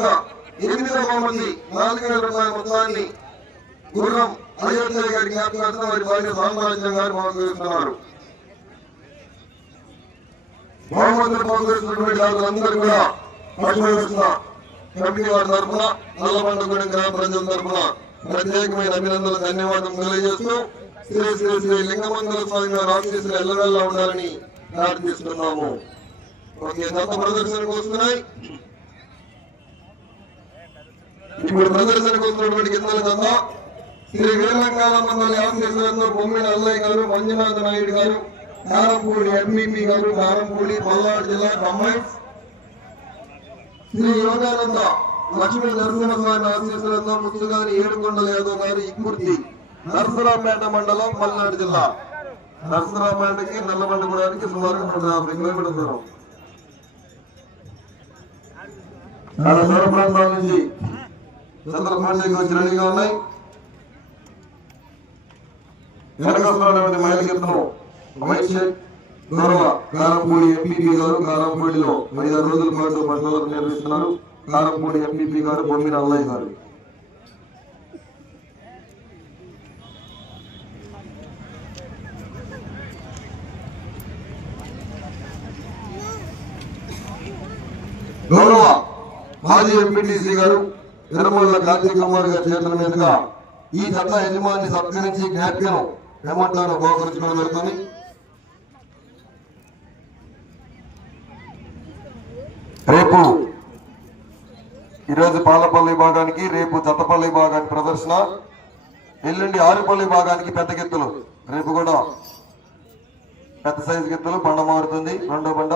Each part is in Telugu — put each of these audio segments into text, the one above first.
అదేవిధంగా ఎనిమిది మంది నాలుగు వేల రూపాయల మొత్తాన్ని గుర్రం అయోధ్య గారి జ్ఞాపకార్థం వారి భార్య సామ్రాజ్యం గారు బాగున్నారు బహుమతులు పాల్గొస్తున్నటువంటి అందరూ కూడా పట్టుబడుతున్న కమిటీ వారి తరఫున నల్లబండగూడెం గ్రామ ప్రజల తరఫున ప్రత్యేకమైన అభినందనలు ధన్యవాదం తెలియజేస్తూ శ్రీ శ్రీ శ్రీ లింగమంగళ స్వామి గారు ఆశీస్సులు ఎల్లవెల్లా ఉండాలని ప్రార్థిస్తున్నాము. ఓకే గత ప్రదర్శనకు వస్తున్నాయి. ఇప్పుడు ప్రదర్శనకు వస్తున్నటువంటి కిందల దంద. శ్రీ వీరలంగాలమ్మ మండలి ఆశీస్సులతో బొమ్మిన అల్లయ్య గారు మంజునాథ నాయుడు గారు కారంపూడి ఎంఈపీ గారు కారంపూడి పల్నాడు జిల్లా బొమ్మాయి. శ్రీ యోగానంద లక్ష్మీ నరసింహస్వామి ఆశీస్సులతో ముత్తుగారి ఏడుకొండల యాదవ్ గారు ఇక్కుర్తి నరసరాపేట మండలం పల్నాడు జిల్లా. నరసరాపేటకి నల్లబండగూడానికి సుమారు యాభై కిలోమీటర్ల దూరం. చాలా దూర ప్రాంతాల నుంచి వచ్చి రెడీగా ఉన్నాయి. వెనకొస్తున్నటువంటి మహిళకిద్దరు మహేష్ గౌరవ కారంపూడి ఎంపీపీ గారు కారంపూడిలో ఐదారు రోజుల పాటు పరిశోధన నిర్వహిస్తున్నారు. కారంపూడి ఎంపీపీ గారు బొమ్మిన అల్లయ్య గారు. గౌరవ మాజీ ఎంపీటీసీ గారు తిరుమల కార్తీక్ కుమార్ గారి చేతుల మీదుగా ఈ చట్ట యజమాని సత్కరించి జ్ఞాప్యం ఏమంటారో బహుకరించడం జరుగుతుంది. రేపు ఈరోజు పాలపల్లి భాగానికి రేపు చట్టపల్లి భాగానికి ప్రదర్శన ఎల్లుండి ఆరుపల్లి భాగానికి పెద్ద గిత్తలు. రేపు కూడా పెద్ద సైజు గిత్తలు బండ మారుతుంది రెండో బండ.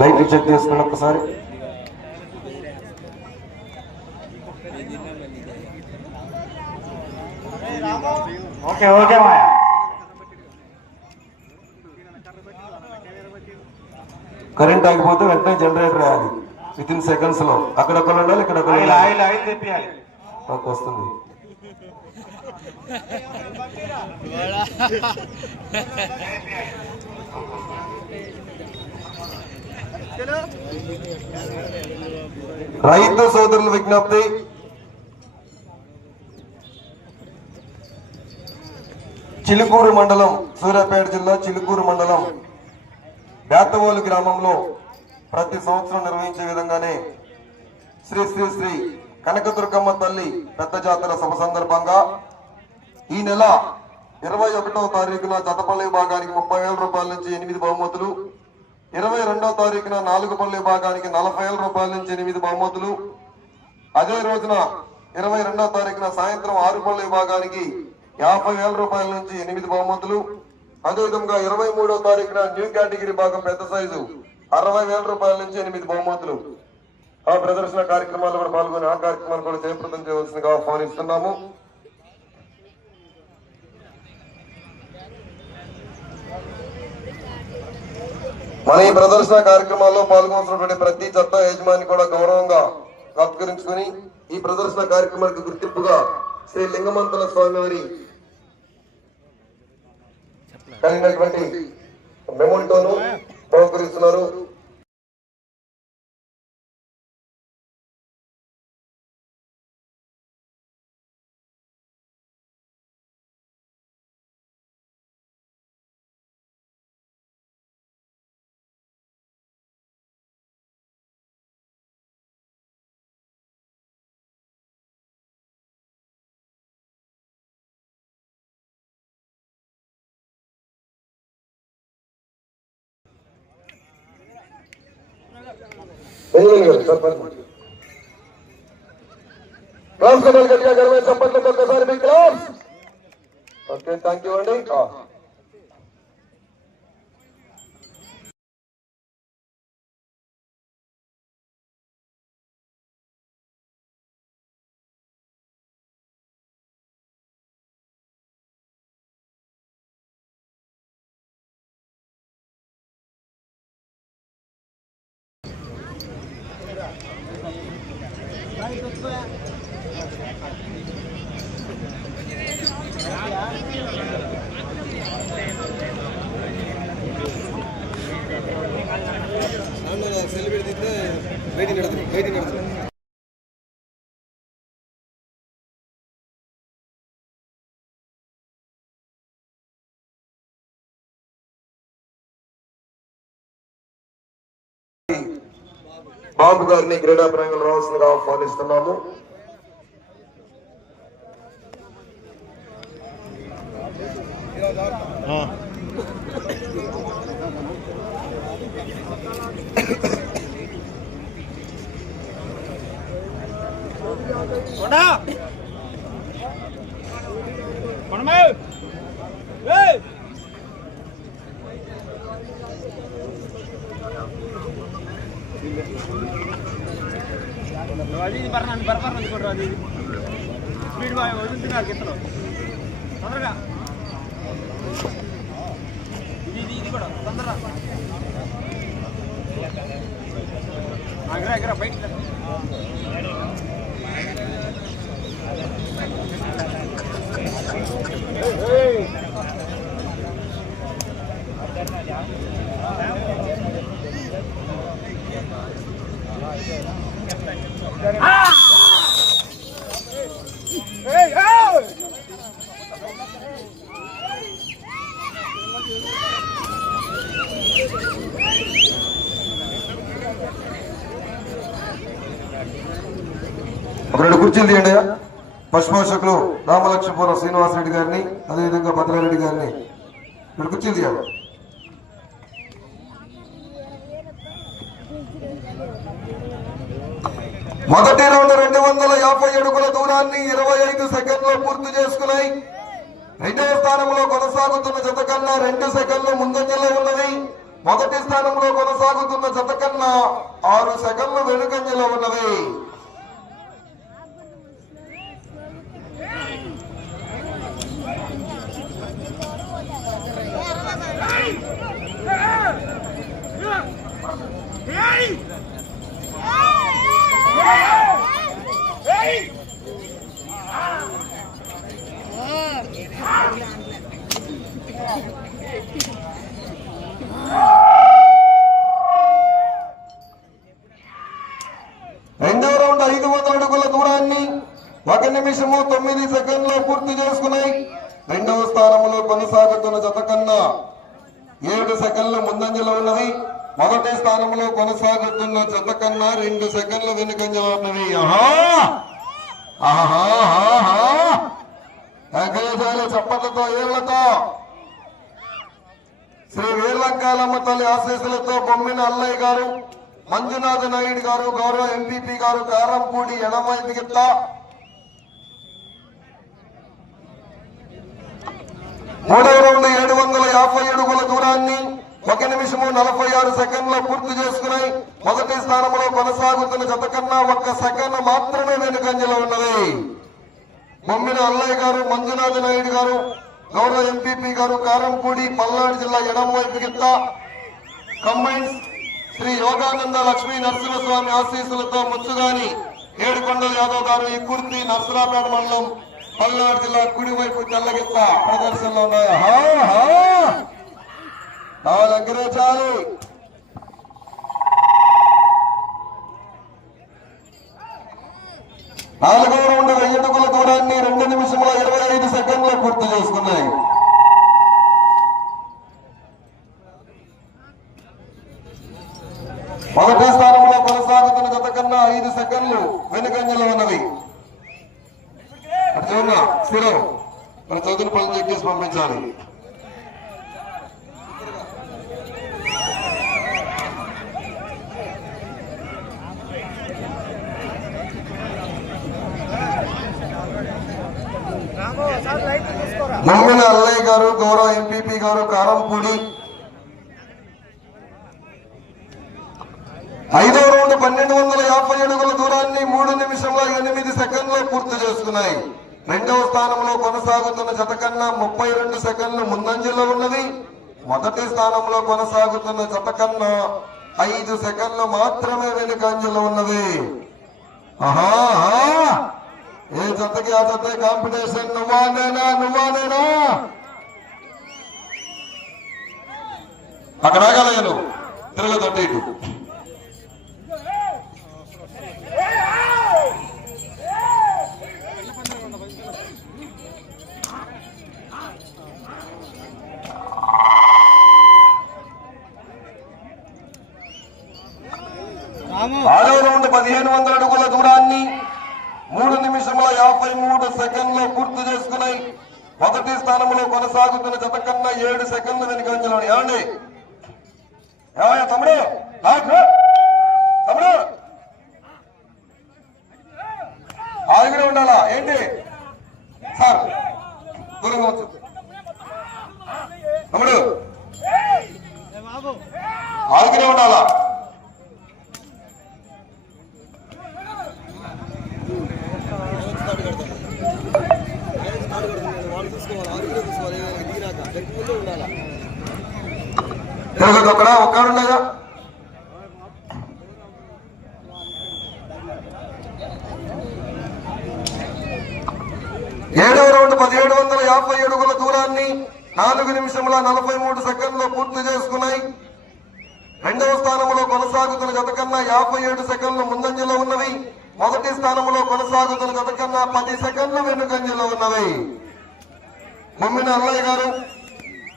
లైట్ చెక్ చేసుకోండి ఒక్కసారి. ఓకే ఓకే మాయా. కరెంట్ ఆగిపోతే వెంటనే జనరేటర్ వేయాలి. విత్ ఇన్ సెకండ్స్లో. అక్కడొక్కరు ఉండాలి ఇక్కడ వస్తుంది. రైతు సోదరుల విజ్ఞప్తి. చిలుకూరు మండలం సూర్యాపేట జిల్లా చిలుకూరు మండలం బేతవోలు గ్రామంలో ప్రతి సంవత్సరం నిర్వహించే విధంగానే శ్రీ శ్రీ శ్రీ కనకదుర్గమ్మ తల్లి పెద్ద జాతర సభ సందర్భంగా ఈ నెల ఇరవై ఒకటవ తారీఖున జతపల్లి భాగానికి ముప్పై వేల రూపాయల నుంచి ఎనిమిది బహుమతులు ఇరవై రెండవ తారీఖున నాలుగుపల్లి భాగానికి నలభై వేల రూపాయల నుంచి ఎనిమిది బహుమతులు. అదే రోజున ఇరవై రెండవ తారీఖున సాయంత్రం ఆరుపల్లి భాగానికి యాభై వేల రూపాయల నుంచి ఎనిమిది బహుమతులు. అదేవిధంగా ఇరవై మూడవ తారీఖున న్యూ కేటగిరీ భాగం పెద్ద సైజు అరవై వేల రూపాయల నుంచి ఎనిమిది బహుమతులు. ఆ ప్రదర్శన కార్యక్రమాల్లో కూడా పాల్గొని ఆ కార్యక్రమాలు కూడా జయప్రదం చేయవలసిందిగా ఆహ్వానిస్తున్నాము. మన ఈ ప్రదర్శన కార్యక్రమాల్లో పాల్గొంటున్నటువంటి ప్రతి జత యజమాని కూడా గౌరవంగా సత్కరించుకుని ఈ ప్రదర్శన కార్యక్రమానికి గుర్తింపుగా శ్రీ లింగమంతల స్వామి వారి కలిగినటువంటి మెమోంటోను బహుకరిస్తున్నారు. క్లాస్ కబల్ గట్టిగా గర్వ చప్పట్లతో ఒకసారి మీ క్లాస్ ఓకే థ్యాంక్ యూ అండి బాబు గారిని క్రీడా ప్రాంగణం రావాల్సిందిగా ఆహ్వానిస్తున్నాము. అది ఇది బర్నాన్ని బర్బర్ అనుకోండి అది ఇది. స్పీడ్ బాగా వదులుతున్నారు గిత్తలు తొందరగా. ఒక రెండు కుర్చీలు తీయండి పశుపోషకులు రామలక్ష్మపురం శ్రీనివాసరెడ్డి గారిని అదేవిధంగా భద్రారెడ్డి గారిని. రెండు కుర్చీలు తీయాలి. మొదటి రౌండ్ రెండు వందల యాభై అడుగుల దూరాన్ని ఇరవై ఐదు సెకండ్లో పూర్తి చేసుకున్నాయి. రెండవ స్థానంలో కొనసాగుతున్న జత కన్నా రెండు సెకండ్లు ముందంజలో ఉన్నది. మొదటి స్థానంలో కొనసాగుతున్న జత కన్నా ఆరు సెకండ్లు వెనుకంజలో ఉన్నది. రెండవ రౌండ్ ఐదు వందల అడుగుల దూరాన్ని ఒక నిమిషము తొమ్మిది సెకండ్లో పూర్తి చేసుకున్నాయి. రెండవ స్థానంలో కొనసాగుతున్న జత కన్నా ఏడు సెకండ్ల ముందంజలో ఉన్నవి. మొదటి స్థానంలో కొనసాగుతున్న జత కన్నా రెండు సెకండ్ల వెనుకంజలో ఉన్నవి. ఆహా! ఆహా! ఆహా చప్పట్లతో ఏళ్ళతో శ్రీ వీర్లంకాలమ్మ తల్లి ఆశీస్సులతో బొమ్మిన అల్లయ్య గారు మంజునాథ నాయుడు గారు గౌరవ ఎంపీపీ గారు కారంపూడి ఎడమైది గిత్త మూడవ రౌండ్ ఏడు వందల యాభై అడుగుల దూరాన్ని ఒక నిమిషము నలభై ఆరు సెకండ్ల పూర్తి చేసుకున్నాయి. మొదటి స్థానంలో కొనసాగుతున్న జత కన్నా ఒక్క సెకండ్ మాత్రమే వెనుకంజలో ఉన్నది. బొమ్మిన అల్లయ్య గారు మంజునాథ నాయుడు గారు గౌరవ ఎంపీపీ గారు కారంపూడి పల్నాడు జిల్లా ఎడమవైపు గిత్త కంబైన్స్ శ్రీ యోగానంద లక్ష్మీ నరసింహస్వామి ఆశీస్సులతో ముచ్చుగాని ఏడుకొండల యాదవ్ గారు ఈ కుర్తి నర్సరాపేట మండలం పల్నాడు జిల్లా కుడివైపు తెల్లగిత్త ప్రదర్శనలో ఉన్నాయి? హా, నాలుగో రౌండ్ వెయ్యి అడుగుల దూరాన్ని రెండు నిమిషముల ఇరవై ఐదు సెకండ్లు పూర్తి చేసుకున్నాయి. మొదటి స్థానంలో కొనసాగుతున్న గత కన్నా ఐదు సెకండ్లు వెనుకంజలో ఉన్నవి. అటు చూడ స్థిరం మన చదువులు పనులు చెక్ చేసి పంపించాలి. మమ్మిన అల్లయ్య గారు గౌరవ ఎంపీపీ గారు కారంపూడి. ఐదో రౌండ్ పన్నెండు వందల యాభై అడుగుల దూరాన్ని మూడు నిమిషంలో ఎనిమిది సెకండ్లో పూర్తి చేసుకున్నాయి. రెండవ స్థానంలో కొనసాగుతున్న జత కన్నా ముప్పై రెండు సెకండ్లు ముందంజలో ఉన్నది. మొదటి స్థానంలో కొనసాగుతున్న జత కన్నా ఐదు సెకండ్లు మాత్రమే వెనుకంజలో ఉన్నది. ఆహా. ఏ జతకి ఆ జత కాంపిటీషన్? నువ్వా నేనా? నువ్వా నేనా? అక్కడ ఆగలేను తిరగదొట్టి ఇటు. ఆరో రౌండ్ పదిహేను వందల అడుగుల యాభై మూడు సెకండ్లు పూర్తి చేసుకున్నాయి మొదటి స్థానంలో కొనసాగుతున్న జత కన్నా ఏడు సెకండ్లు వెనుకంజలో ఏమండి? ఏమయ్యా తమ్ముడు? ఆగు. తమ్ముడు? ఆగిరే ఉండాలా? ఏంటి? సార్ దూరంగా వచ్చు. తమ్ముడు? ఆగిరే ఉండాలా? తిరగదు లేదా ఏడవ రౌండ్ పదిహేడు వందల యాభై అడుగుల దూరాన్ని నాలుగు నిమిషముల నలభై మూడు సెకండ్లు పూర్తి చేసుకున్నాయి. రెండవ స్థానంలో కొనసాగుతున్న గత కన్నా యాభై ఏడు సెకండ్లు ముందంజలో ఉన్నవి. మొదటి స్థానంలో కొనసాగుతున్న గత కన్నా పది సెకండ్లు వెనుకంజలో ఉన్నవి. ముమ్మిన అల్లయ్య గారు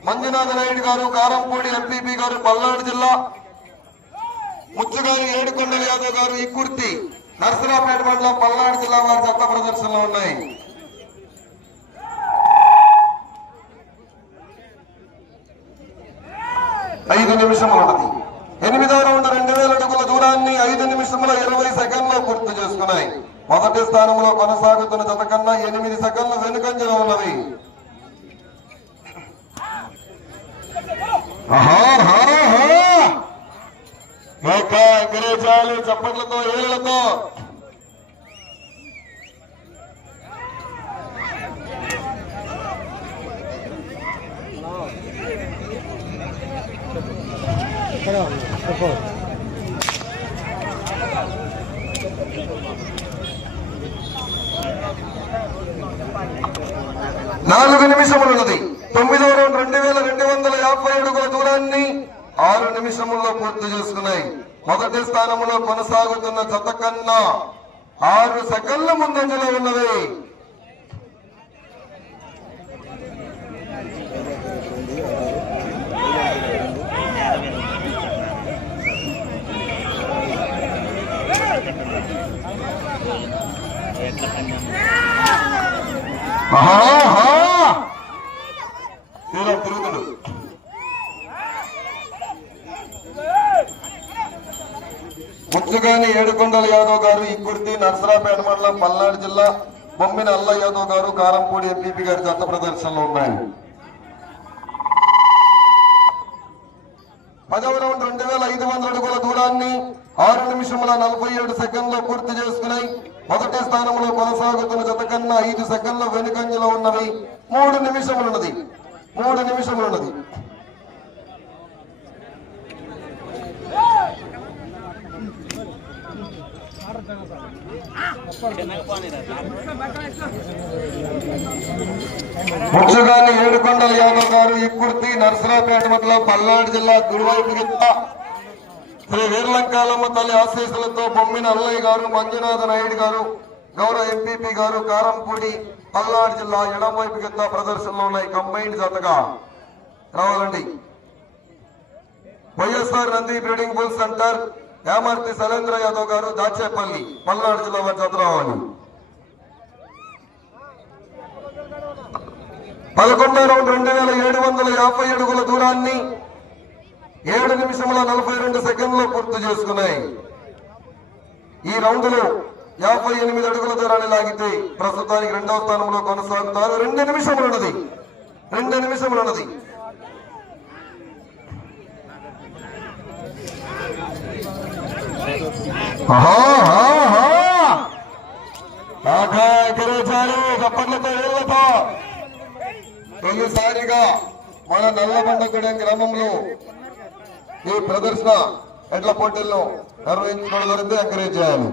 మంజునాథ నాయుడు గారు కారంపూడి ఎంపీపీ గారు పల్నాడు జిల్లా ముచ్చుగారు ఏడుకొండల యాదవ్ గారు ఇక్కుర్తి నర్సరాపేట మండలం పల్నాడు జిల్లా వారి చట్ట ప్రదర్శనలో ఉన్నాయి. ఐదు నిమిషములు ఉన్నది. ఎనిమిదవ రౌండ్ రెండు వేల అడుగుల దూరాన్ని ఐదు నిమిషముల ఇరవై సెకండ్లో పూర్తి చేసుకున్నాయి. మొదటి స్థానంలో కొనసాగుతున్న జత కన్నా ఎనిమిది సెకండ్లు వెనుకంజలో ఉన్నవి ఆహా, ఆహా, ఆహా. ఒక్క ఎగరేచాలు చప్పట్లతో ఏళ్ళతో నాలుగు నిమిషములున్నది. తొమ్మిదో తొమ్మిదవ రౌండ్ రెండు వేల రెండు వందల యాభై అడుగుల దూరాన్ని ఆరు నిమిషముల్లో పూర్తి చేసుకున్నాయి. మొదటి స్థానంలో కొనసాగుతున్న జత కన్నా ఆరు సెకండ్ల ముందంజలో ఉన్నవి ఆహా! ముచ్చుగాని ఏడుకొండల యాదవ్ గారు ఇక్కుర్తి నర్సరాపేట మండలం పల్నాడు జిల్లా బొమ్మిన అల్ల యాదవ్ గారు కారంపూడి ఎంపీపీ గారి జత ప్రదర్శనలో ఉన్నాయి. పదవ రౌండ్ రెండు వేల ఐదు వందల అడుగుల దూరాన్ని ఆరు నిమిషముల నలభై ఏడు సెకండ్లు పూర్తి చేసుకున్నాయి మొదటి స్థానంలో కొనసాగుతున్న జత కన్నా ఐదు సెకండ్ల వెనుకంజలో ఉన్నవి. మూడు నిమిషములున్నది. మూడు నిమిషములున్నది. ముచ్చుగాని ఏడుకొండల యాదవ్ గారు ఇక్కుర్తి నర్సరావుపేట మండలం పల్నాడు జిల్లా గురువైపు శ్రీ వీర్లంకాలమ్మ తల్లి ఆశీస్సులతో బొమ్మిన అల్లయ్య గారు మంజునాథ నాయుడు గారు గౌరవ ఎంపీపీ గారు కారంపూడి పల్నాడు జిల్లా ఎడమవైపు కింద ప్రదర్శనలో ఉన్నాయి కంబైన్డ్ జతగా రావాలండి. YSR Nandi breeding bull centre Yamarthi Shailendra Yadav garu Dachepalli Palnadu జిల్లా వారి జత పదకొండో రౌండ్ రెండు వేల ఏడు వందల యాభై అడుగుల దూరాన్ని ఏడు నిమిషముల నలభై రెండు సెకండ్లో పూర్తి చేసుకున్నాయి. ఈ రౌండ్లో యాభై ఎనిమిది అడుగుల దూరాన్ని లాగితే ప్రస్తుతానికి రెండవ స్థానంలో కొనసాగుతారు. రెండు నిమిషములు ఉన్నది రెండు నిమిషములు ఉన్నది బాగా ఎగరేచారు చప్పట్లతో తొలిసారిగా మన నల్లబండగూడెం గ్రామంలో ఈ ప్రదర్శన ఎడ్ల పోటీల్లో నిర్వహించుకోవడం జరిగింది. ఎంకరేజ్ చేయాలి.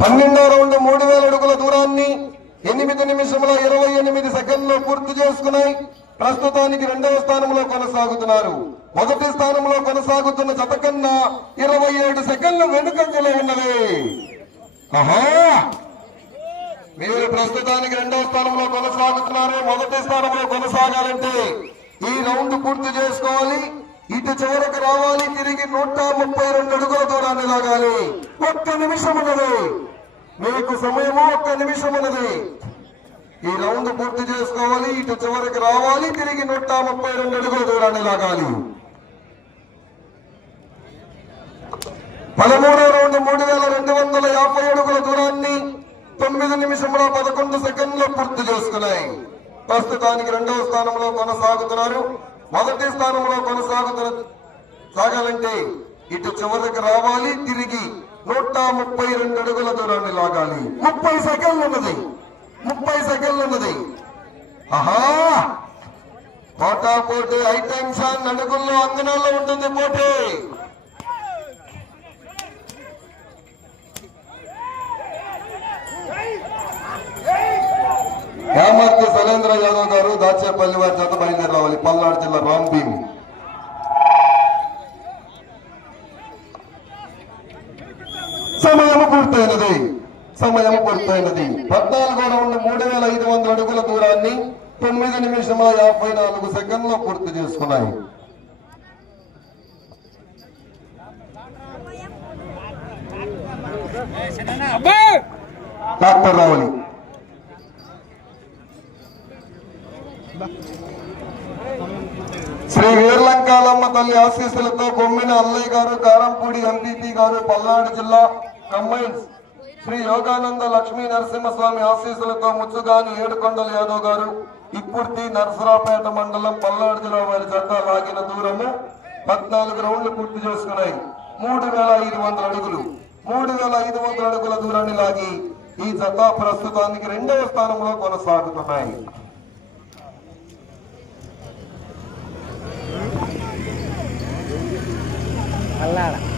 పన్నెండో రౌండ్ మూడు వేల అడుగుల దూరాన్ని ఎనిమిది నిమిషముల ఇరవై ఎనిమిది సెకండ్లు పూర్తి చేసుకున్నాయి ప్రస్తుతానికి రెండవ స్థానంలో కొనసాగుతున్నారు. మొదటి స్థానంలో కొనసాగుతున్న జత కన్నా ఇరవై ఏడు సెకండ్లు వెనుకంజలో ఉన్నది ఆహా మీరు ప్రస్తుతానికి రెండవ స్థానంలో కొనసాగుతున్నారు మొదటి స్థానంలో కొనసాగాలంటే ఈ రౌండ్ పూర్తి చేసుకోవాలి. ఇటు చివరకు రావాలి తిరిగి నూట ముప్పై రెండు అడుగుల దూరాన్ని లాగాలి. ఒక్క నిమిషం ఉన్నది. మీకు సమయము ఒక్క నిమిషం ఉన్నది. ఈ రౌండ్ పూర్తి చేసుకోవాలి. ఇటు చివరికి రావాలి. తిరిగి నూట ముప్పై రెండు అడుగుల దూరాన్ని లాగాలి. పదమూడో రౌండ్ మూడు వేల రెండు వందల యాభై అడుగుల దూరాన్ని తొమ్మిది నిమిషముల పదకొండు సెకండ్లు పూర్తి చేసుకున్నాయి. ప్రస్తుతానికి రెండవ స్థానంలో కొనసాగుతున్నారు. మొదటి స్థానంలో కొనసాగుతున్న సాగాలంటే ఇటు చివరికి రావాలి. తిరిగి నూట ముప్పై రెండు అడుగుల దూరాన్ని లాగాలి. ముప్పై సెకండ్లు ఉన్నది ముప్పై సెకండ్లు ఉన్నది ఆహా! కోటా పోటీ హై టెన్షన్ అడుగుల్లో అంగనాల్లో ఉంటుంది పోటీ. యామర్తి సలేంద్ర యాదవ్ గారు దాచేపల్లి వారి చేత బయలుదేరి రావాలి. పల్నాడు జిల్లా రాంభీమి సమయం పూర్తయినది. సమయం పూర్తయినది. పద్నాలుగో రౌండ్ మూడు వేల ఐదు వందల అడుగుల దూరాన్ని తొమ్మిది నిమిషముల యాభై నాలుగు సెకండ్లు పూర్తి చేసుకున్నాయి. డాక్టర్ రావలి. శ్రీ వీర్లంకాలమ్మ తల్లి ఆశీస్సులతో కొమ్మిన అల్లయ్య గారు కారంపూడి ఎంపీపీ గారు పల్నాడు జిల్లా కంబైన్స్ శ్రీ యోగానంద లక్ష్మీ నరసింహస్వామి ఆశీస్సులతో ముచ్చుగాని ఏడుకొండల యాదవ్ గారు ఇప్పుర్తి నరసరాపేట మండలం పల్నాడు జిల్లా వారి జట్ట లాగిన దూరము పద్నాలుగు రౌండ్లు పూర్తి చేసుకున్నాయి. మూడు వేల ఐదు వందల అడుగులు. మూడు వేల ఐదు వందల అడుగుల దూరాన్ని లాగి ఈ జత ప్రస్తుతానికి రెండవ స్థానంలో కొనసాగుతున్నాయి. 回来了。